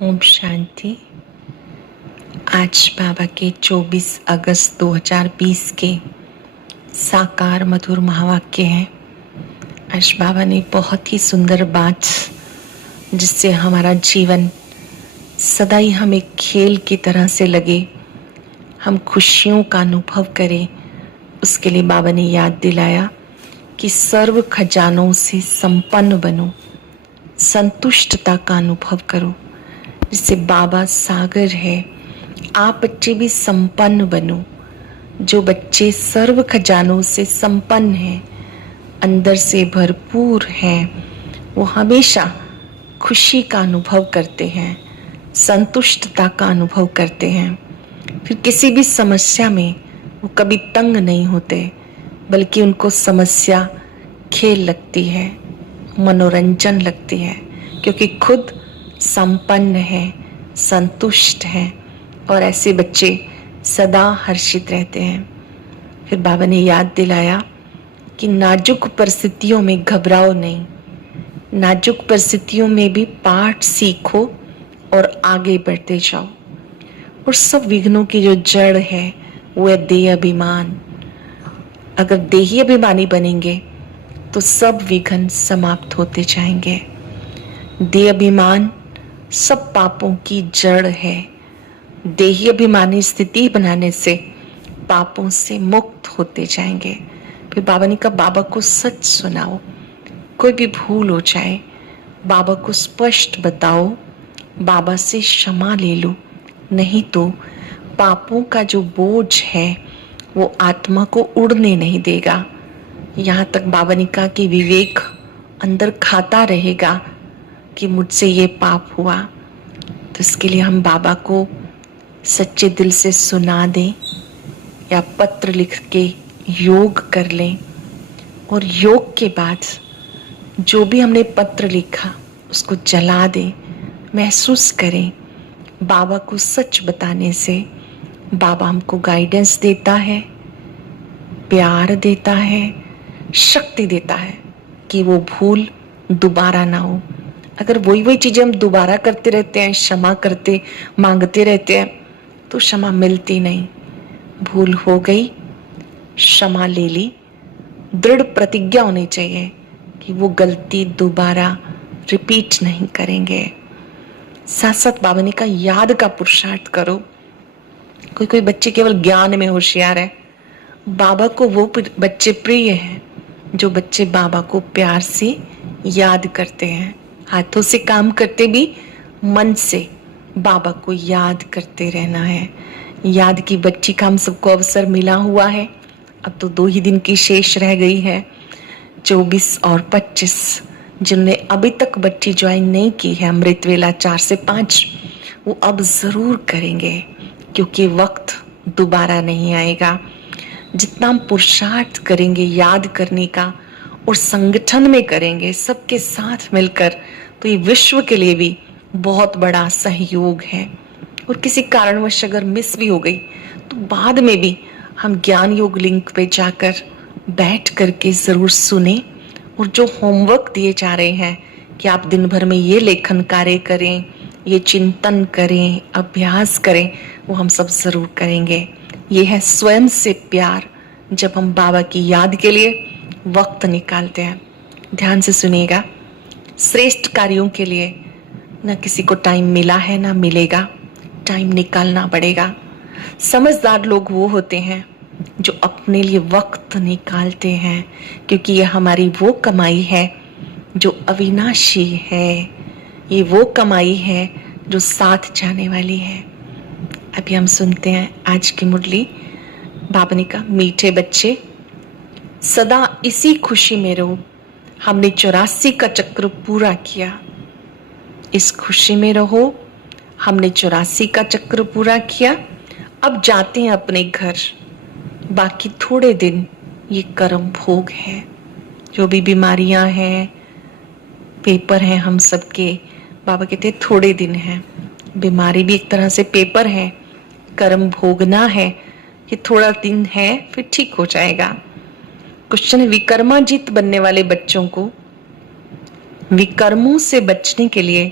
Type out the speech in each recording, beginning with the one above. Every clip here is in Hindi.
ओम शांति। आज बाबा के 24 अगस्त 2020 के साकार मधुर महावाक्य हैं। आज बाबा ने बहुत ही सुंदर बात, जिससे हमारा जीवन सदा ही हमें खेल की तरह से लगे, हम खुशियों का अनुभव करें, उसके लिए बाबा ने याद दिलाया कि सर्व खजानों से संपन्न बनो, संतुष्टता का अनुभव करो। जिससे बाबा सागर है, आप बच्चे भी संपन्न बनो। जो बच्चे सर्व खजानों से संपन्न हैं, अंदर से भरपूर हैं, वो हमेशा खुशी का अनुभव करते हैं, संतुष्टता का अनुभव करते हैं। फिर किसी भी समस्या में वो कभी तंग नहीं होते, बल्कि उनको समस्या खेल लगती है, मनोरंजन लगती है, क्योंकि खुद संपन्न है, संतुष्ट है। और ऐसे बच्चे सदा हर्षित रहते हैं। फिर बाबा ने याद दिलाया कि नाजुक परिस्थितियों में घबराओ नहीं, नाजुक परिस्थितियों में भी पाठ सीखो और आगे बढ़ते जाओ। और सब विघ्नों की जो जड़ है वो है देह अभिमान। अगर देही अभिमानी बनेंगे तो सब विघ्न समाप्त होते जाएंगे। देह अभिमान सब पापों की जड़ है। देही अभिमानी स्थिति बनाने से पापों से मुक्त होते जाएंगे। फिर बाबा ने कहा, बाबा को सच सुनाओ, कोई भी भूल हो जाए बाबा को स्पष्ट बताओ, बाबा से क्षमा ले लो, नहीं तो पापों का जो बोझ है वो आत्मा को उड़ने नहीं देगा। यहाँ तक बाबा ने कहा कि विवेक अंदर खाता रहेगा कि मुझसे ये पाप हुआ। तो इसके लिए हम बाबा को सच्चे दिल से सुना दें या पत्र लिख के योग कर लें। और योग के बाद जो भी हमने पत्र लिखा उसको जला दें। महसूस करें बाबा को सच बताने से बाबा हमको गाइडेंस देता है, प्यार देता है, शक्ति देता है कि वो भूल दोबारा ना हो। अगर वही चीजें हम दोबारा करते रहते हैं, क्षमा करते मांगते रहते हैं, तो क्षमा मिलती नहीं। भूल हो गई, क्षमा ले ली, दृढ़ प्रतिज्ञा होनी चाहिए कि वो गलती दोबारा रिपीट नहीं करेंगे। साथ साथ बाबा ने कहा, याद का पुरुषार्थ करो। कोई बच्चे केवल ज्ञान में होशियार है, बाबा को वो बच्चे प्रिय हैं जो बच्चे बाबा को प्यार से याद करते हैं, हाथों से काम करते भी मन से बाबा को याद करते रहना है। याद की बच्ची का हम सबको अवसर मिला हुआ है। अब तो 2 ही दिन की शेष रह गई है, 24 और 25। जिन्होंने अभी तक बच्ची ज्वाइन नहीं की है अमृत वेला 4 से 5, वो अब जरूर करेंगे, क्योंकि वक्त दोबारा नहीं आएगा। जितना हम पुरुषार्थ करेंगे याद करने का और संगठन में करेंगे सबके साथ मिलकर, तो ये विश्व के लिए भी बहुत बड़ा सहयोग है। और किसी कारणवश अगर मिस भी हो गई तो बाद में भी हम ज्ञान योग लिंक पे जाकर बैठ करके जरूर सुने। और जो होमवर्क दिए जा रहे हैं कि आप दिन भर में ये लेखन कार्य करें, ये चिंतन करें, अभ्यास करें, वो हम सब जरूर करेंगे। ये है स्वयं से प्यार, जब हम बाबा की याद के लिए वक्त निकालते हैं। ध्यान से सुनिएगा, श्रेष्ठ कार्यों के लिए न किसी को टाइम मिला है ना मिलेगा, टाइम निकालना पड़ेगा। समझदार लोग वो होते हैं जो अपने लिए वक्त निकालते हैं, क्योंकि ये हमारी वो कमाई है जो अविनाशी है, ये वो कमाई है जो साथ जाने वाली है। अभी हम सुनते हैं आज की मुरली। बाबा ने कहा, मीठे बच्चे सदा इसी खुशी में रहो, हमने 84 का चक्र पूरा किया। इस खुशी में रहो, हमने 84 का चक्र पूरा किया, अब जाते हैं अपने घर। बाकी थोड़े दिन ये कर्म भोग है। जो भी बीमारियां हैं, पेपर हैं हम सबके, बाबा कहते हैं थोड़े दिन हैं। बीमारी भी एक तरह से पेपर है, कर्म भोगना है, ये थोड़ा दिन है, फिर ठीक हो जाएगा। क्वेश्चन, विकर्माजित बनने वाले बच्चों को विकर्मों से बचने के लिए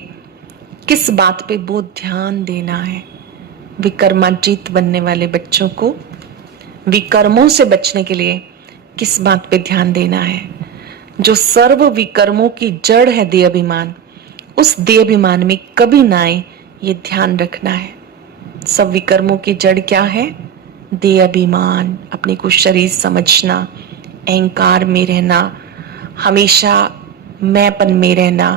किस बात पे बहुत ध्यान देना है। विकर्माजीत बनने वाले बच्चों को विकर्मों से बचने के लिए किस बात पे ध्यान देना है। जो सर्व विकर्मों की जड़ है देह अभिमान, उस देह अभिमान में कभी ना आए, ये ध्यान रखना है। सब विकर्मों की जड़ क्या है? देह अभिमान, अपने को शरीर समझना, अहंकार में रहना, हमेशा मैंपन में रहना,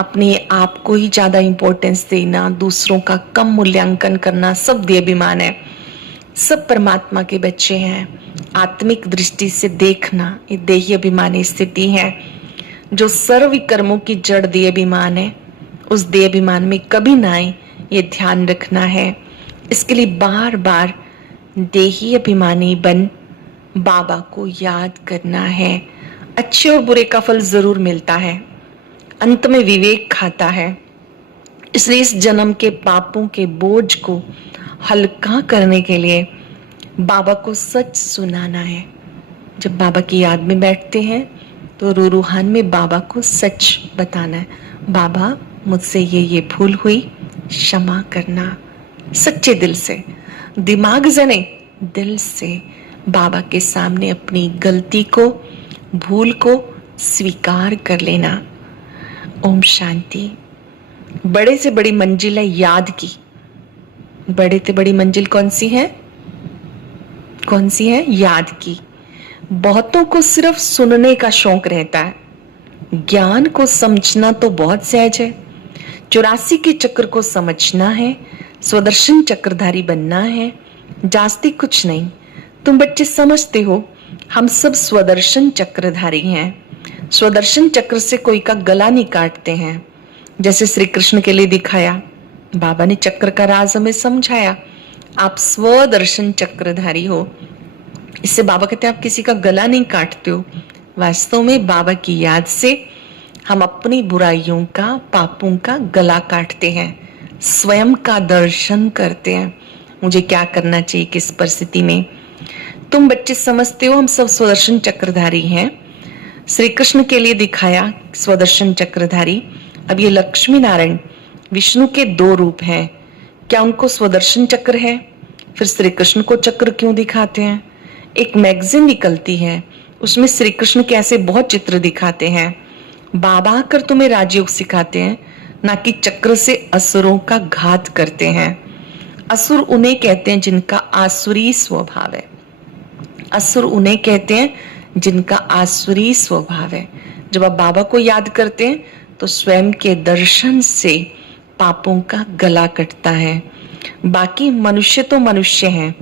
अपने आप को ही ज्यादा इंपॉर्टेंस देना, दूसरों का कम मूल्यांकन करना, सब देह अभिमान है। सब परमात्मा के बच्चे हैं। आत्मिक दृष्टि से देखना, ये देही अभिमानी स्थिति है। जो सर्व कर्मों की जड़ देह अभिमान है, उस देह अभिमान में कभी ना आए, ये ध्यान रखना है। इसके लिए बार बार देही अभिमानी बन बाबा को याद करना है। अच्छे और बुरे का फल जरूर मिलता है, अंत में विवेक खाता है। इसलिए इस जन्म के पापों के बोझ को हल्का करने के लिए बाबा को सच सुनाना है। जब बाबा की याद में बैठते हैं तो रूहान में बाबा को सच बताना है। बाबा, मुझसे ये भूल हुई, क्षमा करना। सच्चे दिल से, दिमाग से नहीं, दिल से बाबा के सामने अपनी गलती को, भूल को स्वीकार कर लेना। ओम शांति। बड़े से बड़ी मंजिल है याद की। बड़े से बड़ी मंजिल कौन सी है? कौन सी है? याद की। बहुतों को सिर्फ सुनने का शौक रहता है, ज्ञान को समझना तो बहुत सहज है। 84 के चक्र को समझना है, स्वदर्शन चक्रधारी बनना है, जास्ती कुछ नहीं। तुम बच्चे समझते हो, हम सब स्वदर्शन चक्रधारी हैं। स्वदर्शन चक्र से कोई का गला नहीं काटते हैं, जैसे श्री कृष्ण के लिए दिखाया। बाबा ने चक्र का राज हमें समझाया। आप स्वदर्शन चक्रधारी हो। इससे बाबा कहते हैं आप किसी का गला नहीं काटते हो। वास्तव में बाबा की याद से हम अपनी बुराइयों का, पापों का गला काटते हैं, स्वयं का दर्शन करते हैं। मुझे क्या करना चाहिए किस परिस्थिति में। तुम बच्चे समझते हो हम सब स्वदर्शन चक्रधारी हैं। श्री कृष्ण के लिए दिखाया स्वदर्शन चक्रधारी। अब ये लक्ष्मी नारायण विष्णु के 2 रूप हैं। क्या उनको स्वदर्शन चक्र है? फिर श्री कृष्ण को चक्र क्यों दिखाते हैं? एक मैगजीन निकलती है, उसमें श्री कृष्ण के ऐसे बहुत चित्र दिखाते हैं। बाबा आकर तुम्हें राजयोग सिखाते हैं, ना कि चक्र से असुरों का घात करते हैं। असुर उन्हें कहते हैं जिनका आसुरी स्वभाव है। असुर उन्हें कहते हैं जिनका आसुरी स्वभाव है। जब आप बाबा को याद करते हैं तो स्वयं के दर्शन से पापों का गला कटता है। बाकी मनुष्य तो मनुष्य हैं,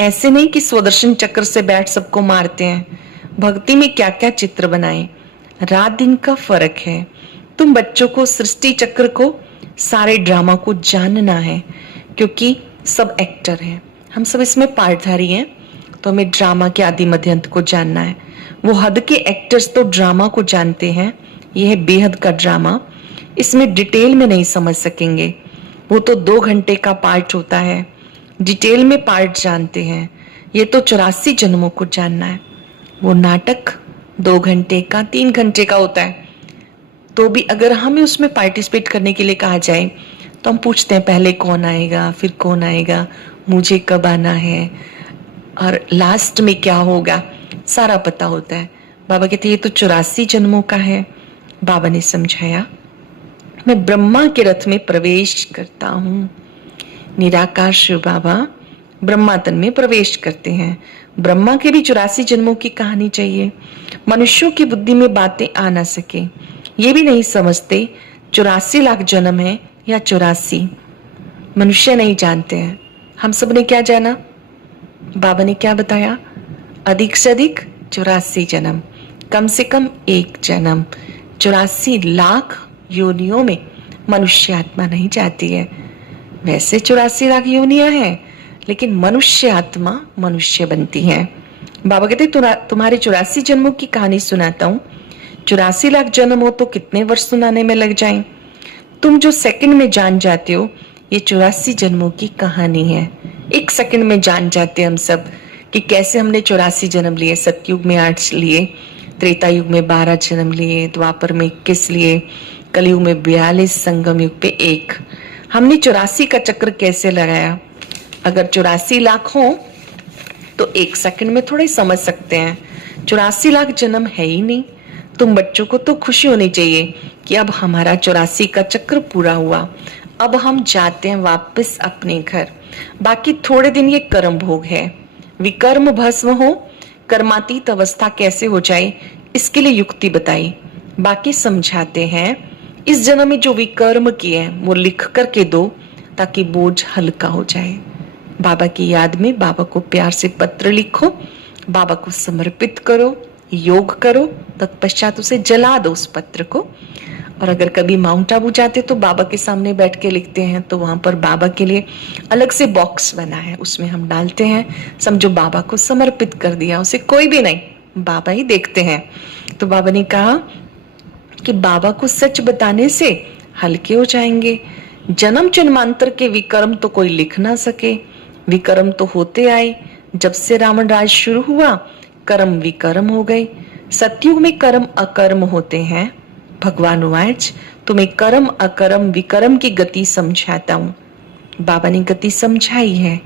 ऐसे नहीं कि स्वदर्शन चक्र से बैठ सबको मारते हैं। भक्ति में क्या क्या चित्र बनाए, रात दिन का फर्क है। तुम बच्चों को सृष्टि चक्र को, सारे ड्रामा को जानना है, क्योंकि सब एक्टर हैं, हम सब इसमें पार्टधारी हैं। तो हमें ड्रामा के आदि मध्य अंत को जानना है। वो हद के एक्टर्स तो ड्रामा को जानते हैं, यह है बेहद का ड्रामा। इसमें डिटेल में नहीं समझ सकेंगे, वो तो 2 घंटे का पार्ट होता है, डिटेल में पार्ट जानते हैं। ये तो 84 जन्मों को जानना है। वो नाटक 2 घंटे का, 3 घंटे का होता है। तो भी अगर हमें उसमें पार्टिसिपेट करने के लिए कहा जाए तो हम पूछते हैं पहले कौन आएगा, फिर कौन आएगा, मुझे कब आना है, और लास्ट में क्या होगा, सारा पता होता है। बाबा कहते ये तो 84 जन्मों का है। बाबा ने समझाया, मैं ब्रह्मा के रथ में प्रवेश करता हूँ। निराकार शिव बाबा ब्रह्मा तन में प्रवेश करते हैं। ब्रह्मा के भी 84 जन्मों की कहानी चाहिए। मनुष्यों की बुद्धि में बातें आ ना सके, ये भी नहीं समझते 84 लाख जन्म है या 84। मनुष्य नहीं जानते हैं। हम सब ने क्या जाना? बाबा ने क्या बताया? अधिक से अधिक 84 जन्म, कम से कम 1 जन्म। 84 लाख योनियों में मनुष्य आत्मा नहीं जाती है। वैसे 84 लाख योनियां हैं, लेकिन मनुष्य आत्मा मनुष्य बनती है। बाबा कहते तुम्हारे 84 जन्मों की कहानी सुनाता हूँ। 84 लाख जन्म हो तो कितने वर्ष सुनाने में लग जाएं? तुम जो सेकंड में जान जाते हो, ये 84 जन्मों की कहानी है। 1 सेकंड में जान जाते हम सब कि कैसे हमने 84 जन्म लिए। सतयुग में 8 लिए, त्रेता युग में 12 जन्म लिए, द्वापर में 21 लिए, कलयुग में 42, संगम युग पे 1। हमने 84 का चक्र कैसे लगाया? अगर 84 लाख हो तो 1 सेकंड में थोड़े समझ सकते हैं। 84 लाख जन्म है ही नहीं। तुम बच्चों को तो खुशी होनी चाहिए कि अब हमारा 84 का चक्र पूरा हुआ, अब हम जाते हैं वापस अपने घर। बाकी थोड़े दिन ये कर्म भोग है। विकर्म भस्म हो, कर्मातीत अवस्था कैसे हो जाए, इसके लिए युक्ति बताई। बाकी समझाते हैं, इस जन्म में जो विकर्म किए हैं वो लिख करके दो ताकि बोझ हल्का हो जाए। बाबा की याद में बाबा को प्यार से पत्र लिखो, बाबा को समर्पित करो, योग करो, तत्पश्चात उसे जला दो उस पत्र को। और अगर कभी माउंट आबू जाते तो बाबा के सामने बैठ के लिखते हैं, तो वहां पर बाबा के लिए अलग से बॉक्स बना है, उसमें हम डालते हैं। समझो बाबा को समर्पित कर दिया, उसे कोई भी नहीं, बाबा ही देखते हैं। तो बाबा ने कहा कि बाबा को सच बताने से हल्के हो जाएंगे। जन्म जन्मांतर के विकर्म तो कोई लिख ना सके, विकर्म तो होते आए। जब से रावण राज शुरू हुआ कर्म विकर्म हो गए। सतयुग में कर्म अकर्म होते हैं। भगवान वाच तुम्हें कर्म अकर्म विकर्म की गति समझाता हूं। बाबा ने गति समझाई है।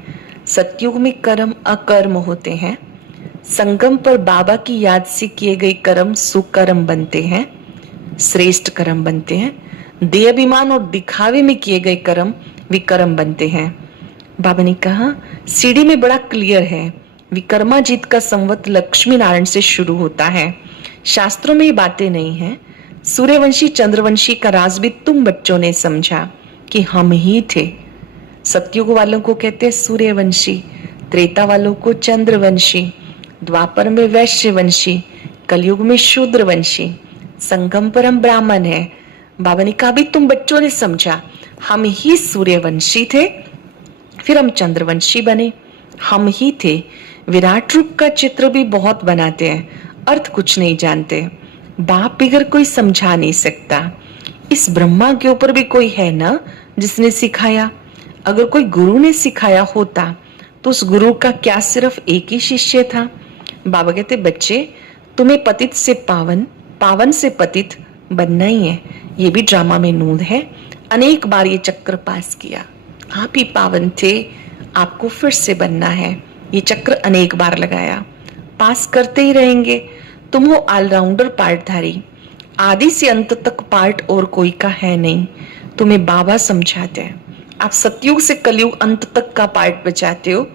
सतयुग में कर्म अकर्म होते हैं। संगम पर बाबा की याद से किए गए कर्म सुकर्म बनते हैं, श्रेष्ठ कर्म बनते हैं। देह अभिमान और दिखावे में किए गए कर्म विकर्म बनते हैं। बाबा ने कहा सीढ़ी में बड़ा क्लियर है, विकर्माजीत का संवत लक्ष्मी नारायण से शुरू होता है। शास्त्रों में ये बातें नहीं है। सूर्यवंशी चंद्रवंशी का राज भी तुम बच्चों ने समझा कि हम ही थे। सतयुग वालों को कहते हैं सूर्यवंशी, त्रेता वालों को चंद्रवंशी, द्वापर में वैश्यवंशी, कलयुग में शूद्रवंशी, संगम पर हम ब्राह्मण है। बाबा ने कहा भी तुम बच्चों ने समझा, हम ही सूर्यवंशी थे, फिर हम चंद्रवंशी बने, हम ही थे। विराट रूप का चित्र भी बहुत बनाते हैं, अर्थ कुछ नहीं जानते। बाप बिगर कोई समझा नहीं सकता। इस ब्रह्मा के ऊपर भी कोई है ना जिसने सिखाया। अगर कोई गुरु ने सिखाया होता तो उस गुरु का क्या सिर्फ एक ही शिष्य था? बाबा कहते बच्चे तुम्हें पतित से पावन, पावन से पतित बनना ही है। ये भी ड्रामा में नूंद है। अनेक बार ये चक्र पास किया, आप ही पावन थे, आपको फिर से बनना है। ये चक्र अनेक बार लगाया, पास करते ही रहेंगे। तुम हो ऑलराउंडर पार्टधारी, आदि से अंत तक पार्ट और कोई का है नहीं। तुम्हें बाबा समझाते हैं, आप सतयुग से कलयुग अंत तक का पार्ट बचाते हो,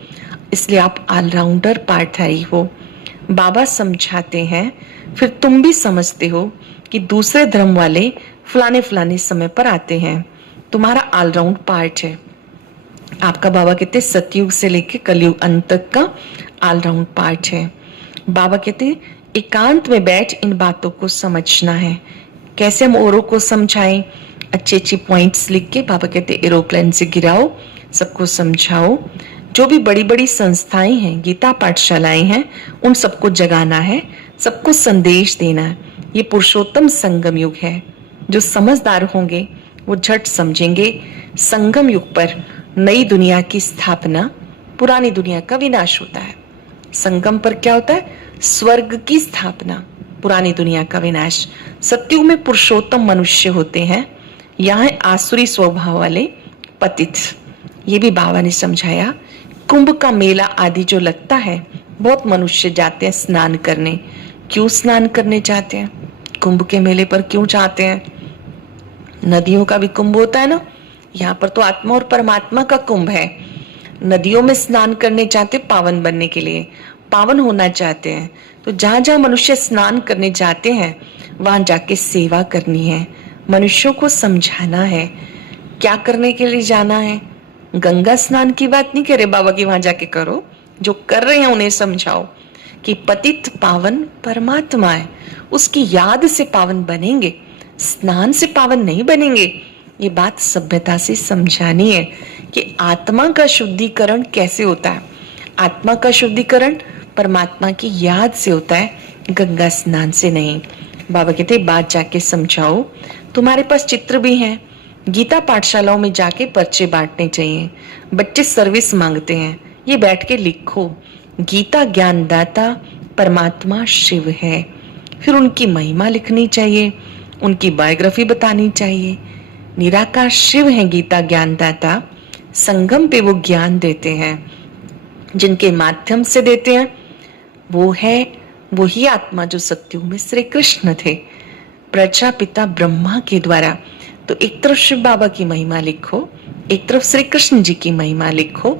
इसलिए आप ऑलराउंडर पार्टधारी हो। बाबा समझाते हैं, फिर तुम भी समझते हो कि दूसरे धर्म वाले फलाने फलाने समय पर आते हैं, तुम्हारा ऑलराउंड पार्ट है। आपका बाबा कहते सतयुग से लेके कलयुग अंत तक का ऑलराउंड पार्ट है। बाबा कहते एकांत में बैठ इन बातों को समझना है। कैसे हम औरों को समझाएं? अच्छे अच्छे पॉइंट्स लिख के बाबा कहते एरोप्लेन से गिराओ, सबको समझाओ। जो भी बड़ी बड़ी संस्थाएं हैं, गीता पाठशालाएं हैं, उन सबको जगाना है, सबको संदेश देना है। ये पुरुषोत्तम संगम युग है। जो समझदार होंगे वो झट समझेंगे संगम युग पर नई दुनिया की स्थापना, पुरानी दुनिया का विनाश होता है। संगम पर क्या होता है? स्वर्ग की स्थापना, पुरानी दुनिया का विनाश। सतयुग में पुरुषोत्तम मनुष्य होते हैं, यहाँ आसुरी स्वभाव वाले पतित। ये भी बाबा ने समझाया। कुंभ का मेला आदि जो लगता है, बहुत मनुष्य जाते हैं स्नान करने। क्यों स्नान करने जाते हैं? कुंभ के मेले पर क्यों जाते हैं? नदियों का भी कुंभ होता है ना, यहाँ पर तो आत्मा और परमात्मा का कुंभ है। नदियों में स्नान करने जाते पावन बनने के लिए, पावन होना चाहते हैं। तो जहां जहां मनुष्य स्नान करने जाते हैं वहां जाके सेवा करनी है, मनुष्यों को समझाना है क्या करने के लिए जाना है। गंगा स्नान की बात नहीं करे बाबा की वहां जाके करो, जो कर रहे हैं उन्हें समझाओ कि पतित पावन परमात्मा है, उसकी याद से पावन बनेंगे, स्नान से पावन नहीं बनेंगे। ये बात सभ्यता से समझानी है कि आत्मा का शुद्धिकरण कैसे होता है। आत्मा का शुद्धिकरण परमात्मा की याद से होता है, गंगा स्नान से नहीं। बाबा कहते बात जाके समझाओ। तुम्हारे पास चित्र भी हैं, गीता पाठशालाओं में जाके पर्चे बांटने चाहिए। बच्चे सर्विस मांगते हैं, ये बैठ के लिखो, गीता ज्ञानदाता परमात्मा शिव है। फिर उनकी महिमा लिखनी चाहिए, उनकी बायोग्राफी बतानी चाहिए। निराकार शिव हैं गीता ज्ञानदाता, संगम पे वो ज्ञान देते हैं, जिनके माध्यम से देते हैं वो है वही आत्मा जो सत्युग में श्री कृष्ण थे, प्रजापिता ब्रह्मा के द्वारा। तो एक तरफ शिव बाबा की महिमा लिखो, एक तरफ श्री कृष्ण जी की महिमा लिखो।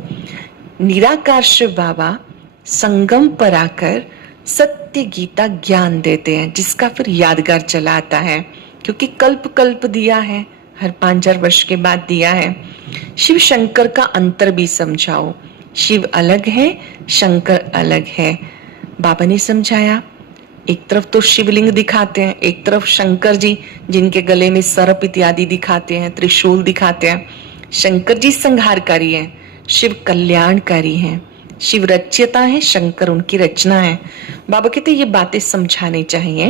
निराकार शिव बाबा संगम पर आकर सत्य गीता ज्ञान देते हैं, जिसका फिर यादगार चला आता है, क्योंकि कल्प कल्प दिया है, हर 5000 वर्ष के बाद दिया है। शिव शंकर का अंतर भी समझाओ, शिव अलग है, शंकर अलग है। बाबा ने समझाया, एक तरफ तो शिवलिंग दिखाते हैं, एक तरफ शंकर जी जिनके गले में सर्प इत्यादि दिखाते हैं, त्रिशूल दिखाते हैं। शंकर जी संहारकारी हैं, शिव कल्याणकारी हैं। शिव रच्यता है, शंकर उनकी रचना है। बाबा कहते ये बातें समझानी चाहिए।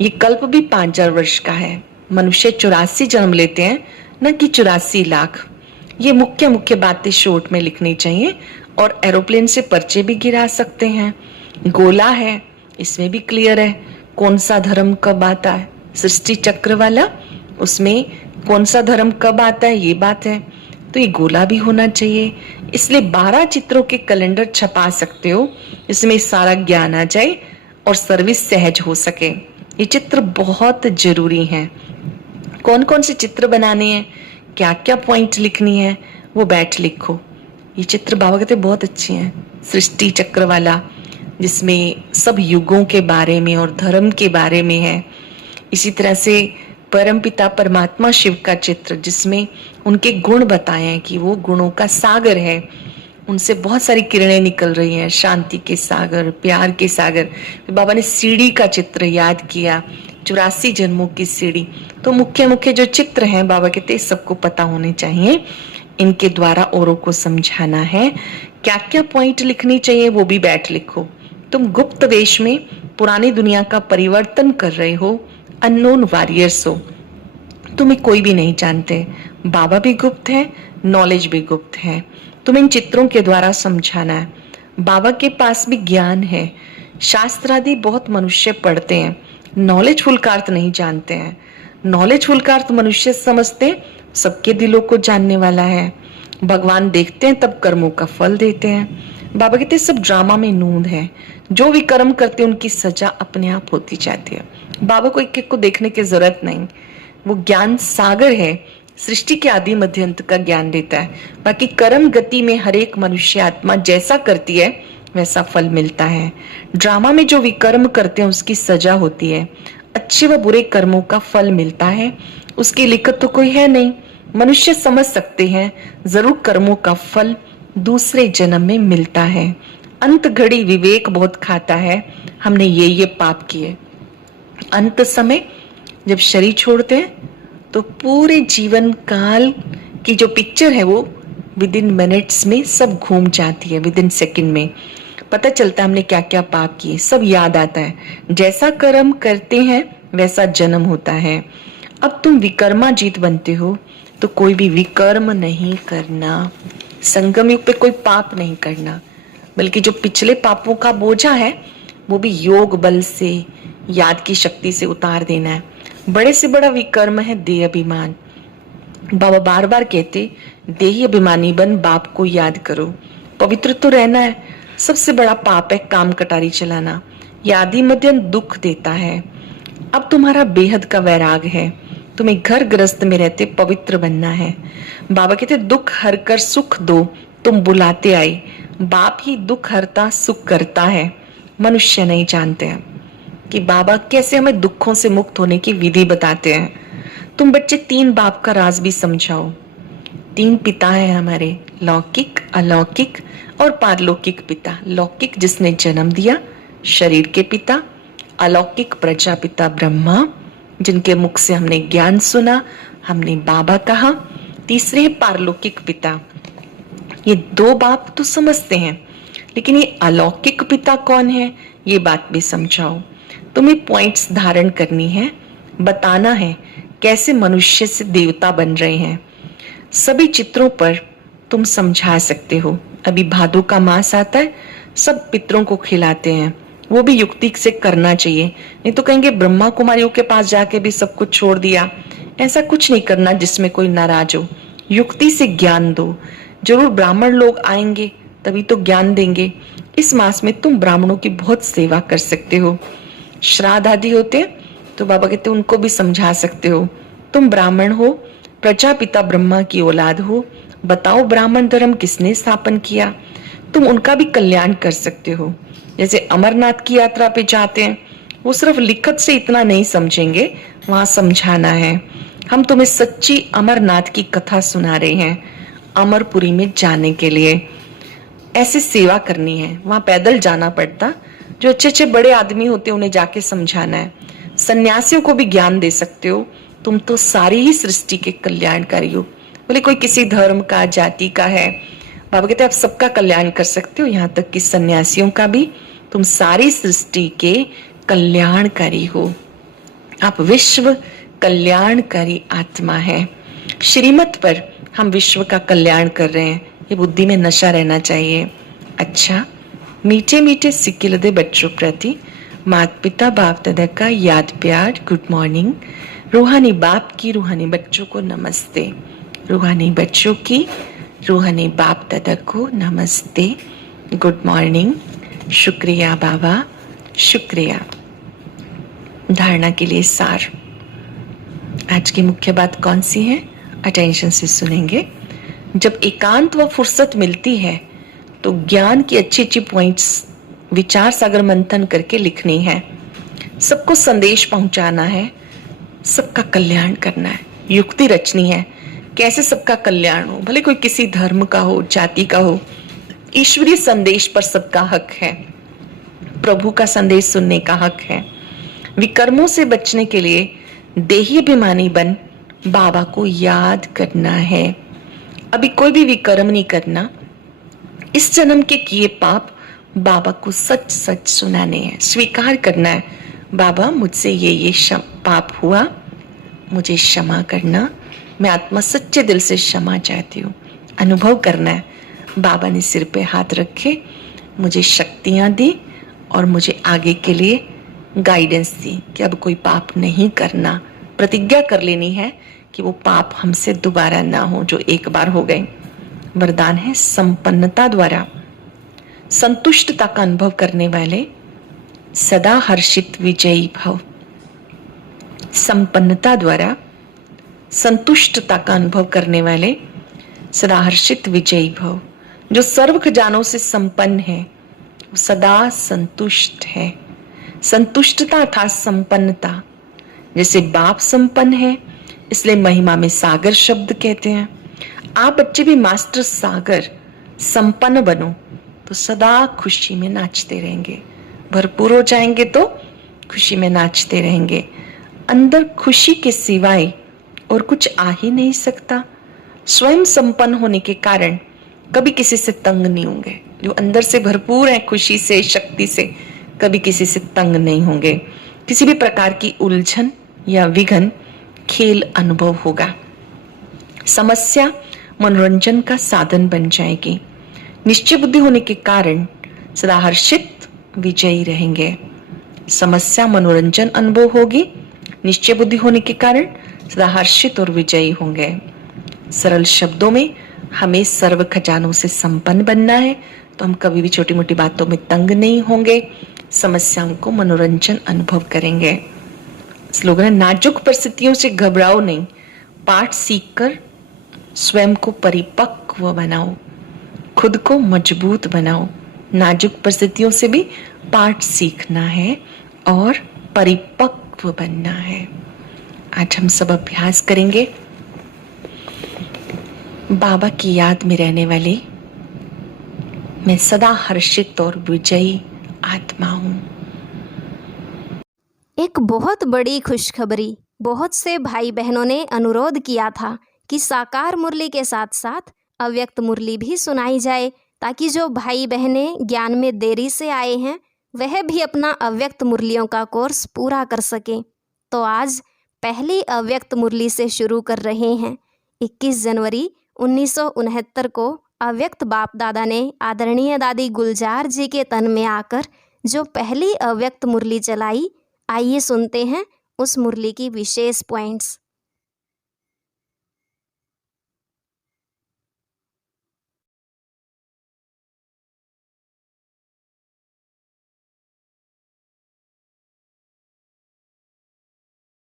ये कल्प भी 5000 वर्ष का है, मनुष्य 84 जन्म लेते हैं, न कि 84 लाख। ये मुख्य मुख्य बातें शॉर्ट में लिखनी चाहिए, और एरोप्लेन से पर्चे भी गिरा सकते हैं। गोला है, इसमें भी क्लियर है कौन सा धर्म कब आता है, सृष्टि चक्र वाला, उसमें कौन सा धर्म कब आता है, ये बात है। तो ये गोला भी होना चाहिए। इसलिए 12 चित्रों के कैलेंडर छपा सकते हो, इसमें सारा ज्ञान आ जाए और सर्विस सहज हो सके। ये चित्र बहुत जरूरी है। कौन कौन से चित्र बनाने हैं, क्या क्या पॉइंट लिखनी है, वो बैठ लिखो। ये चित्र बाबा कहते बहुत अच्छे हैं, सृष्टि चक्र वाला, जिसमें सब युगों के बारे में और धर्म के बारे में है। इसी तरह से परमपिता परमात्मा शिव का चित्र, जिसमें उनके गुण बताए हैं कि वो गुणों का सागर है, उनसे बहुत सारी किरणें निकल रही हैं, शांति के सागर, प्यार के सागर। बाबा ने सीढ़ी का चित्र याद किया, 84 जन्मों की सीढ़ी। तो मुख्य मुख्य जो चित्र हैं बाबा कहते सबको पता होने चाहिए, इनके द्वारा औरों को समझाना है। क्या क्या पॉइंट लिखनी चाहिए वो भी बैठ लिखो। तुम गुप्त वेश में पुरानी दुनिया का परिवर्तन कर रहे हो, अननोन वॉरियर्स हो, तुम्हें कोई भी नहीं जानते। बाबा भी गुप्त है, नॉलेज भी गुप्त है, तुम इन चित्रों के द्वारा समझाना है। बाबा के पास भी ज्ञान है, शास्त्र आदि बहुत मनुष्य पढ़ते हैं, नॉलेजफुल का अर्थ नहीं जानते हैं। नॉलेजफुल का अर्थ मनुष्य समझते हैं, सबके दिलों को जानने वाला है। भगवान देखते हैं तब कर्मों का फल देते हैं। बाबा कहते हैं सब ड्रामा में नूंद है, जो भी कर्म करते हैं उनकी सजा अपने आप होती जाती है। बाबा को एक एक को देखने की जरूरत नहीं, वो ज्ञान सागर है, सृष्टि के आदि मध्य अंत का ज्ञान देता है। बाकी कर्म गति में हर एक मनुष्य आत्मा जैसा करती है वैसा फल मिलता है। ड्रामा में जो विकर्म करते हैं उसकी सजा होती है, अच्छे व बुरे कर्मों का फल मिलता है। उसकी लिखत तो कोई है नहीं, मनुष्य समझ सकते हैं जरूर कर्मों का फल दूसरे जन्म में मिलता है। अंत घड़ी विवेक बहुत खाता है, हमने ये पाप किए। अंत समय जब शरीर छोड़ते हैं तो पूरे जीवन काल की जो पिक्चर है वो विद इन मिनट्स में सब घूम जाती है, विद इन सेकेंड में पता चलता है हमने क्या क्या पाप किए, सब याद आता है। जैसा कर्म करते हैं वैसा जन्म होता है। अब तुम विकर्मा जीत बनते हो तो कोई भी विकर्म नहीं करना, संगम युग पे कोई पाप नहीं करना, बल्कि जो पिछले पापों का बोझा है वो भी योग बल से, याद की शक्ति से उतार देना है। बड़े से बड़ा विकर्म है देह अभिमान। बाबा बार बार कहते देही अभिमानी बन बाप को याद करो, पवित्र तो रहना है। सबसे बड़ा पाप है काम कटारी चलाना, यह आदि मध्यम दुख देता है। अब तुम्हारा बेहद का वैराग है, तुम्हें घर गृहस्थ में रहते पवित्र बनना है। बाबा कहते दुख हर कर सुख दो, तुम बुलाते आए, बाप ही दुख हरता सुख करता है। मनुष्य नहीं जानते हैं कि बाबा कैसे हमें दुखों से मुक्त होने की विधि बताते हैं। तुम बच्चे 3 बाप का राज भी समझाओ। 3 पिता हैं हमारे, लौकिक, अलौकिक और पारलौकिक पिता। लौकिक जिसने जन्म दिया, शरीर के पिता। अलौकिक प्रजापिता ब्रह्मा, जिनके मुख से हमने ज्ञान सुना, हमने बाबा कहा। तीसरे पारलौकिक पिता। ये 2 बाप तो समझते हैं, लेकिन ये अलौकिक पिता कौन है ये बात भी समझाओ। तुम्हें पॉइंट्स धारण करनी है, बताना है कैसे मनुष्य से देवता बन रहे हैं। सभी चित्रों पर तुम समझा सकते हो। अभी भादों का मास आता है, सब पितरों को खिलाते हैं, वो भी युक्ति से करना चाहिए। नहीं तो कहेंगे ब्रह्मा कुमारियों के पास जाके भी सब कुछ छोड़ दिया। ऐसा कुछ नहीं करना जिसमें कोई नाराज हो। युक्ति से ज्ञान दो। जरूर ब्राह्मण लोग आएंगे तभी तो ज्ञान देंगे। इस मास में तुम ब्राह्मणों की बहुत सेवा कर सकते हो। श्राद्ध आदि होते तो बाबा कहते उनको भी समझा सकते हो। तुम ब्राह्मण हो, प्रजापिता ब्रह्मा की औलाद हो, बताओ ब्राह्मण धर्म किसने स्थापन किया। तुम उनका भी कल्याण कर सकते हो। जैसे अमरनाथ की यात्रा पे जाते हैं, वो सिर्फ लिखत से इतना नहीं समझेंगे, वहां समझाना है। हम तुम्हें सच्ची अमरनाथ की कथा सुना रहे हैं, अमरपुरी में जाने के लिए ऐसे सेवा करनी है। वहां पैदल जाना पड़ता, जो अच्छे अच्छे बड़े आदमी होते हैं उन्हें जाके समझाना है। सन्यासियों को भी ज्ञान दे सकते हो। तुम तो सारी ही सृष्टि के कल्याणकारी हो। बोले कोई किसी धर्म का, जाति का है, बाबा कहते आप सबका कल्याण कर सकते हो, यहाँ तक कि सन्यासियों का भी। तुम सारी सृष्टि के कल्याणकारी हो। आप विश्व कल्याणकारी आत्मा है। श्रीमत पर हम विश्व का कल्याण कर रहे हैं, ये बुद्धि में नशा रहना चाहिए। अच्छा, मीठे मीठे सिक्किलदे बच्चों प्रति माता पिता बाप दादा का याद प्यार, गुड मॉर्निंग। रूहानी बाप की रूहानी बच्चों को नमस्ते। रूहानी बच्चों की रूहानी बाप दादा को नमस्ते, गुड मॉर्निंग। शुक्रिया बाबा, शुक्रिया। धारणा के लिए सार। आज की मुख्य बात कौन सी है? अटेंशन से सुनेंगे। जब एकांत व फुर्सत मिलती है तो ज्ञान की अच्छी अच्छी पॉइंट्स विचार सागर मंथन करके लिखनी है। सबको संदेश पहुंचाना है, सबका कल्याण करना है, युक्ति रचनी है कैसे सबका कल्याण हो। भले कोई किसी धर्म का हो, जाति का हो, ईश्वरीय संदेश पर सबका हक है। प्रभु का संदेश सुनने का हक है। विकर्मों से बचने के लिए देही अभिमानी बन बाबा को याद करना है। अभी कोई भी विकर्म नहीं करना। इस जन्म के किए पाप बाबा को सच सच सुनाने हैं, स्वीकार करना है। बाबा मुझसे ये पाप हुआ, मुझे क्षमा करना। मैं आत्मा सच्चे दिल से क्षमा चाहती हूँ। अनुभव करना है। बाबा ने सिर पे हाथ रखे, मुझे शक्तियां दी और मुझे आगे के लिए गाइडेंस दी कि अब कोई पाप नहीं करना। प्रतिज्ञा कर लेनी है कि वो पाप हमसे दोबारा ना हो जो एक बार हो गए। वरदान है संपन्नता द्वारा संतुष्टता का अनुभव करने वाले सदा हर्षित विजयी भव। संपन्नता द्वारा संतुष्टता का अनुभव करने वाले सदा हर्षित विजयी भव। जो सर्व खजानों से संपन्न है वो सदा संतुष्ट है। संतुष्टता अर्थात संपन्नता। जैसे बाप संपन्न है इसलिए महिमा में सागर शब्द कहते हैं। आप बच्चे भी मास्टर सागर संपन्न बनो तो सदा खुशी में नाचते रहेंगे। भरपूर हो जाएंगे तो खुशी में नाचते रहेंगे। अंदर खुशी के सिवाय और कुछ आ ही नहीं सकता। स्वयं संपन्न होने के कारण कभी किसी से तंग नहीं होंगे। जो अंदर से भरपूर है खुशी से, शक्ति से, कभी किसी से तंग नहीं होंगे। किसी भी प्रकार की उलझन या विघन खेल अनुभव होगा। समस्या मनोरंजन का साधन बन जाएगी। निश्चय बुद्धि होने के कारण सदा हर्षित विजयी रहेंगे। समस्या मनोरंजन अनुभव होगी, निश्चय बुद्धि होने के कारण सदा हर्षित और विजयी होंगे। सरल शब्दों में हमें सर्व खजानों से संपन्न बनना है तो हम कभी भी छोटी मोटी बातों में तंग नहीं होंगे। समस्याओं को मनोरंजन अनुभव करेंगे। स्लोगन है, नाजुक परिस्थितियों से घबराओ नहीं, पाठ सीखकर स्वयं को परिपक्व बनाओ, खुद को मजबूत बनाओ। नाजुक परिस्थितियों से भी पाठ सीखना है और परिपक्व बनना है। आज हम सब अभ्यास करेंगे। बाबा की याद में रहने वाली मैं सदा हर्षित और विजयी आत्मा हूं। एक बहुत बड़ी खुशखबरी। बहुत से भाई बहनों ने अनुरोध किया था कि साकार मुरली के साथ साथ अव्यक्त मुरली भी सुनाई जाए, ताकि जो भाई बहनें ज्ञान में देरी से आए हैं वह भी अपना अव्यक्त मुरलियों का कोर्स पूरा कर सकें। तो आज पहली अव्यक्त मुरली से शुरू कर रहे हैं। 21 जनवरी 1969 को अव्यक्त बाप दादा ने आदरणीय दादी गुलजार जी के तन में आकर जो पहली अव्यक्त मुरली चलाई, आइए सुनते हैं उस मुरली की विशेष पॉइंट्स।